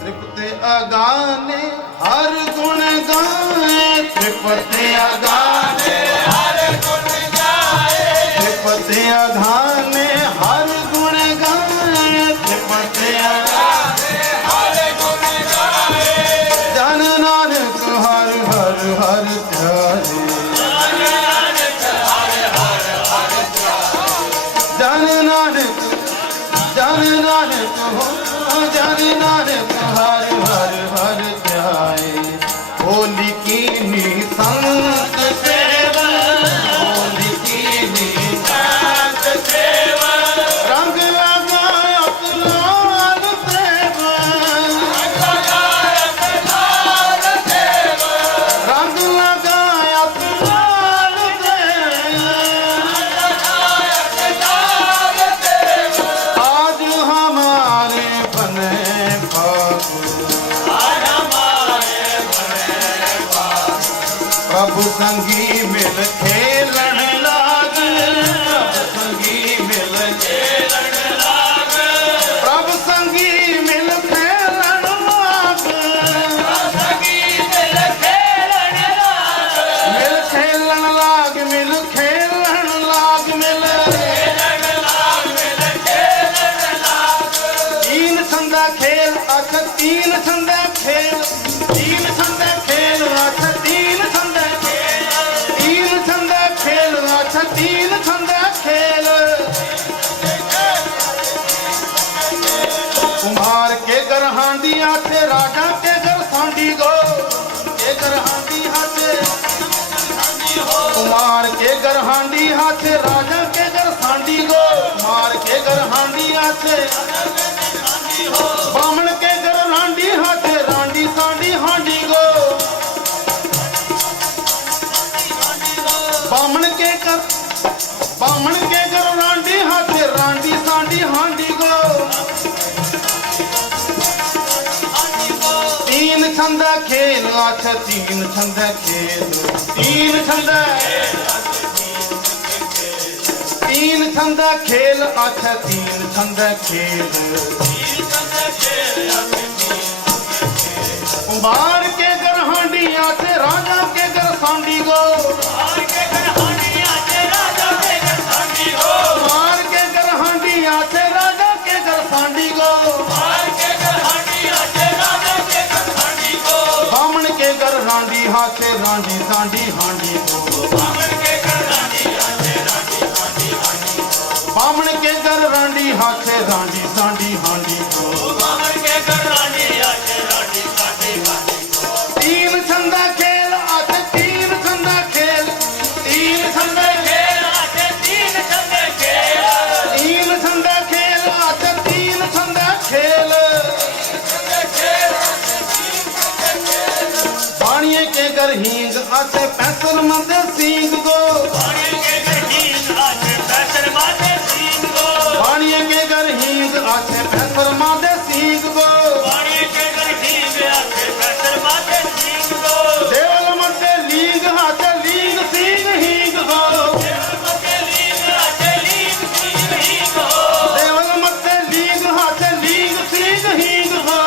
तृप्ति अगाने हर गुण गाए तृप्ति अगाने तृप्ति अगाने हर गुण गाए तृप्ति जन नानक हर हर हर ध्याए जन नानक जन जन नानक हो जन नानक हर हर हर ध्याए होली कीनी संत सेवा होली कीनी संत सेवा रंग लगाया लाल देवा लगायत लाल सेवा रंग लगाया लाल देवा लगायत लाल सेवा आज हमारे बने फागुन आज हमारे प्रभु संगी मिल खेलन लाग प्रभु संगी मिल खेलन लाग प्रभु संगी मिल खेलन लाग सगी दिल खेलन लाग मिल खेलन लाग मिल खेलन लाग मिल खेलन लाग मिल खेलन लाग तीन छंदा खेल अख तीन छंदा खेल तीन छंदा खेल अख तीन छंदा खेल तीन छंदा खेल अख तीन छंदा खेल कुम्हार के घर हांडी हाथे राजा के घर सांडी गो के घर हांडी हाथे कुमार के घर हांडी हाथे राजा के घर सांडी गो कुमार के घर हांडी हाथे बामण के घर रांडी हाथे रांडी सांडी हांडी गो बामण के घर रांडी हाथे रांडी सांडी हांडी गो तीन छंदा खेल अच्छा तीन छंदा खेल तीन छंदा खेल अच्छा तीन छंदा खेल कुम्हार के घर हांडी आते राजा के घर सांडी गो आर के घर हांडी आते राजा के घर सांडी हो कुम्हार के घर हांडी आते राजा के घर सांडी गो आर के घर हांडी आते राजा के घर सांडी हो बामण के घर रांडी हाथे रांडी सांडी हांडी गो बामण के घर रांडी आते रांडी सांडी हांडी बामण के घर रांडी हाथे रांडी सांडी हांडी गो बामण के घर रांडी आते रांडी सांडी हांडी तीन छंदा खेल आते तीन छंदा खेल तीन छंदा खेल आते तीन छंदे खेल तीन छंदा खेल आते तीन छंदा खेल बाणिये के घर हींग आते पैसल मंदे सींग गो पानी के घर हींग आते पैसर माते सींग गो बाणिये के घर हींग आते पैसल मंदे सींग गो पानी के घर हींग आते पैसर माते सींग गो देवल मंदे लींग आते लींग सींग हींग गो मते लींग आते लींग सींग हींग हो देवल मंदे लींग आते लींग सींग हींग गो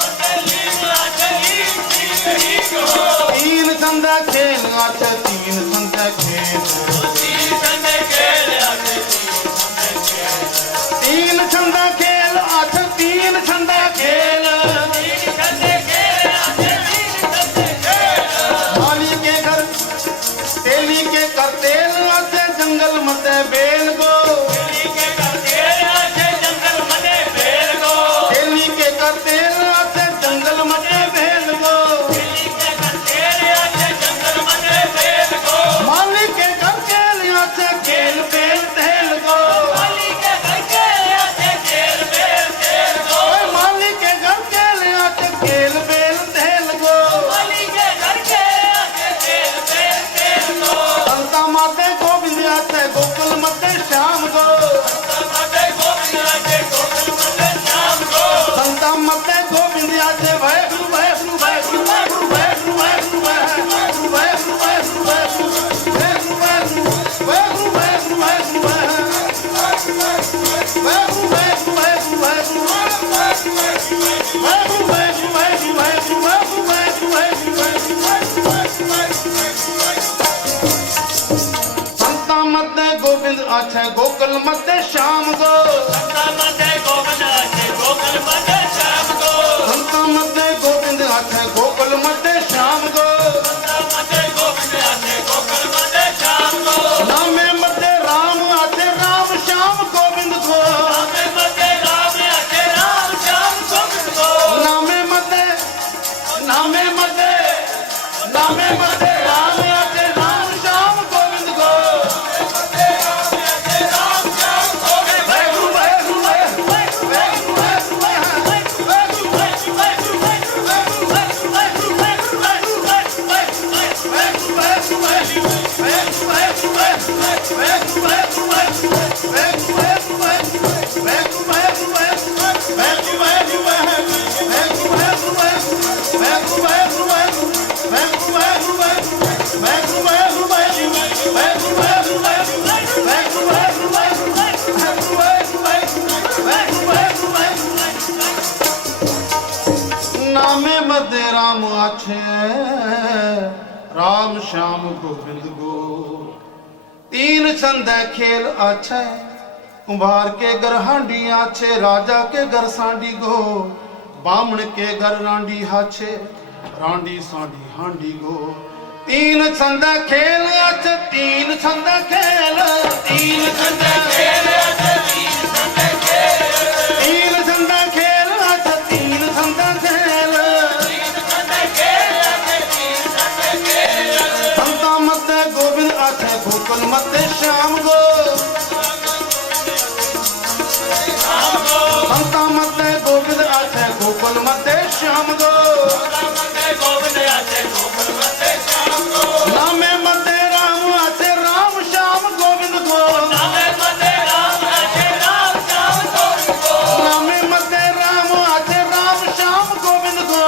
मते लींग आते लींग सींग हींग हो तीन छंदा खेल आते तीन छंदा खेल तीन छंदे खेल आते तीन छंदा खेल आठ तीन छंदा खेल तीन छंदे खेल आते तीन छंदे खेल माली के घर तेली के कर तेल आते जंगल मते बेल गो तेली के घर तेल आते जंगल मते बेल गो तेली के कर तेल आते जंगल मते बेल गो तेली के घर तेल आते जंगल मते बेल गो माली के घर तेल आते खेल बेल तेल गो माली के घर तेल आते खेल बेल तेल गो ओए माली के घर तेल आते खेल बेल तेल गो माली के घर तेल आते खेल बेल तेल गो संता माते गोविंद आते गोकुल मते श्याम गो मते गोविंद आते गोकुल मते श्याम गो संता मते गोविंद आते वाहेगुरु वाहेगुरु वाहेगुरु वाहेगुरु वाहेगुरु वाहेगुरु वाहेगुरु वाहेगुरु वाहेगुरु वाहेगुरु वाहेगुरु वाहेगुरु संता मते गोविंद आते गोकुल मते श्याम गो संता मते गोविंद आते गोकुल मते श्याम गो संता मते गोविंद आते गोकुल मते श्याम गो संता मते गोविंद आते गोकुल मते श्याम गो नामे मते राम आते राम श्याम गोविंद गो नामे मते ਨਾਮੇ ਮਤੇ ਰਾਮ ਆਤੇ ਰਾਮ ਸ਼ਾਮ ਗੋਬਿੰਦ ਗੋ ਵਾਹਿਗੁਰੂ ਵਾਹਿਗੁਰੂ ਵਾਹਿਗੁਰੂ नामे मध्य राम आछे राम श्याम गोविंद गो तीन छंदे खेल आछे कुम्हार के घर हांडी आछे राजा के घर सांडी गो बामण के घर रांडी हाछे रांडी सांडी हांडी गो तीन छंदे खेल आछे तीन छंदे खेल तीन छंदे खेल आछे तीन छंदे खेल आछे तीन छंदे खेल संता मते गोविंद आछे गोकुल मते श्याम गो संता मते गोविंद आछे गोकुल मते श्याम गो नामे मते राम आछे राम श्याम गोविंद गो नामे मते राम आछे राम श्याम गोविंद गो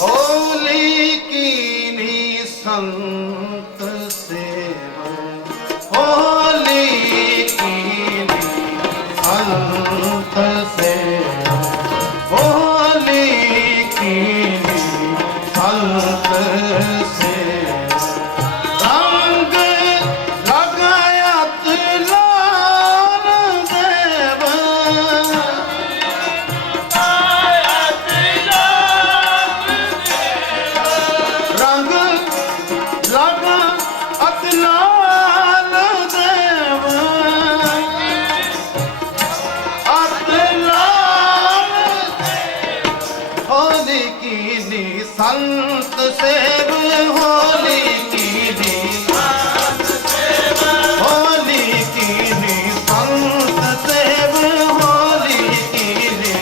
होली कीनी संत सेवा होली कीनी संत सेवा होली कीनी संत सेवा रंग लगायत लाल देवा रंग लगा अतलाल देव अतलाल होली कीनी संत सेव होली कीनी होली कीनी संत सेव होली कीनी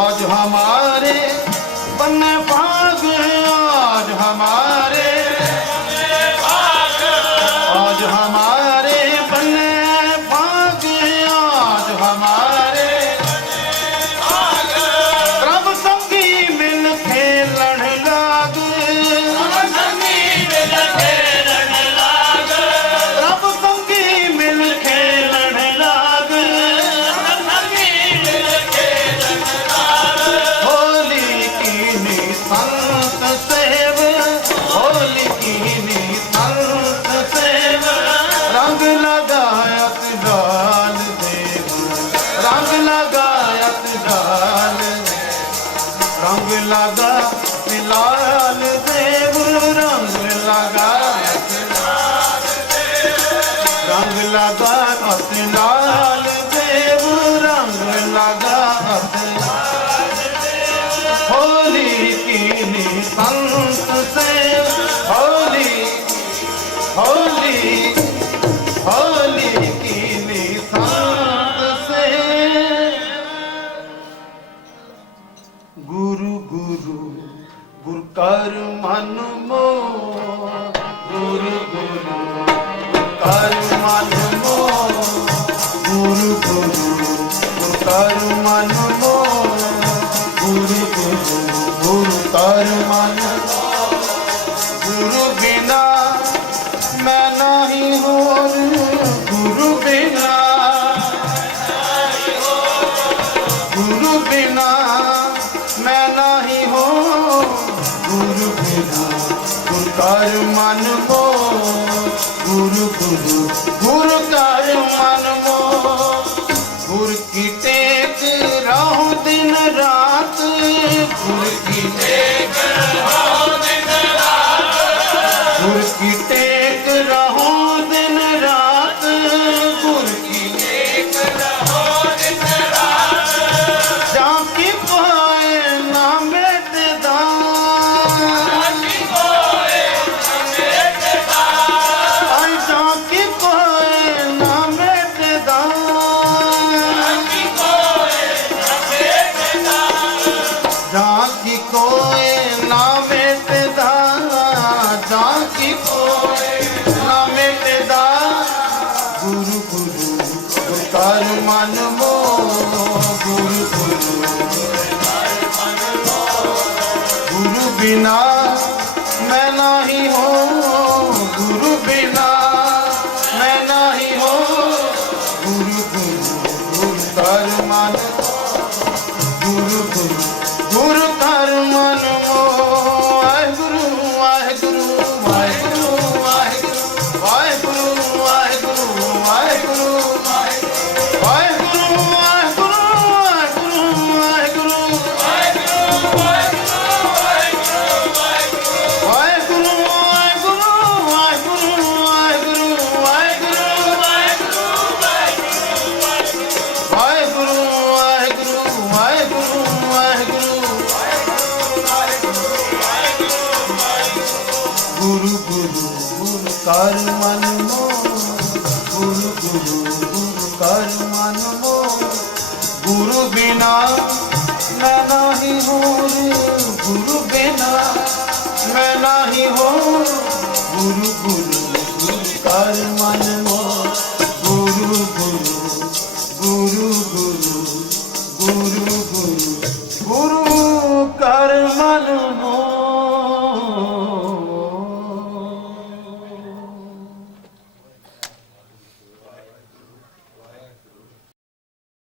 आज हमारे बन्ने भाग आज हमारे बन्ने भाग आज हमारे प्रभ संगी मिल खेलन लाग प्रभ संगी मिल खेलन लाग होली कीनी संत सेव होली कीनी संत सेव रंग लगायत डाल देव रंग लगायत डाल रंग लगा लाल देव रंग लगायत रंग लगायत लाल देव रंग लगायत होली कीनी संत सेव होली होली होली कीनी संत सेव गुरु गुरु गुर कर मन मो गुरु गुरु गुर कर मन मो गुरु गुरु गुर कर मन मो गुरु गुरु गुरु कर मन गुरु बिना मैं नहीं होर ਕਰ ਮਨ ਮੋ ਗੁਰੂ ਗੁਰੂ ਗੁਰ ਕਰ ਮਨ ਮੋ ਗੁਰ ਕੀ ਟੇਕ ਰਹੋ ਦਿਨ ਰਾਤ ਗੁਰ ਕੀ ਟੇਕ ਰਹੋ ਦਿਨ ਰਾਤ ਗੁਰ ਕੀ ਟੇਕ ਰਹੋ ਦਿਨ ਰਾਤ ਗੁਰ ਕੀ ਟੇਕ ਰਹੋ ਦਿਨ ਰਾਤ ਜਾਂ ਕੀ ਪਾਏ ਨਾ ਮਿਟਦਾ ਜਾਂ ਕੀ ਪਾਏ ਨਾ ਮਿਟਦਾ ਜਾਂ ਕੀ ਕੋਏ ਨਾ ਮਿਟਦਾ ਜਾਂ ਕੀ ਕੋਏ ਨਾ ਮਿਟਦਾ ਗੁਰੂ ਗੁਰੂ ਗੁਰ ਕਰ ਮਨ ਮੋ ਗੁਰੂ ਗੁਰੂ ਗੁਰੂ ਬਿਨਾ ਮੈਂ ਨਹੀਂ ਹੋ ਗੁਰੂ ਬਿਨਾ ਮੈਂ ਨਹੀਂ ਹੋ ਗੁਰੂ ਗੁਰੂ ਗੁਰ ਕਰ ਮਨ ਗੁਰੂ ਗੁਰੂ ਗੁਰ ਕਰ ਮਨ ਮੋ ਵਾਹਿਗੁਰੂ ਵਾਹਿਗੁਰੂ ਵਾਹਿਗੁਰੂ ਵਾਹਿਗੁਰੂ ਵਾਹਿਗੁਰੂ ਵਾਹਿਗੁਰੂ ਵਾਹਿਗੁਰੂ ਵਾਹਿਗੁਰੂ ਵਾਹਿਗੁਰੂ ਗੁਰੂ ਗੁਰੂ ਗੁਰ ਕਰ ਮਨ ਮੋ ਗੁਰੂ ਗੁਰੂ ਗੁਰ ਕਰ ਮਨ ਮੋ ਗੁਰੂ ਬਿਨਾ ਮੈਂ ਨਹੀਂ ਹੋਰ ਗੁਰੂ ਬਿਨਾ ਮੈਂ ਨਹੀਂ ਹੋਰ ਗੁਰੂ ਗੁਰੂ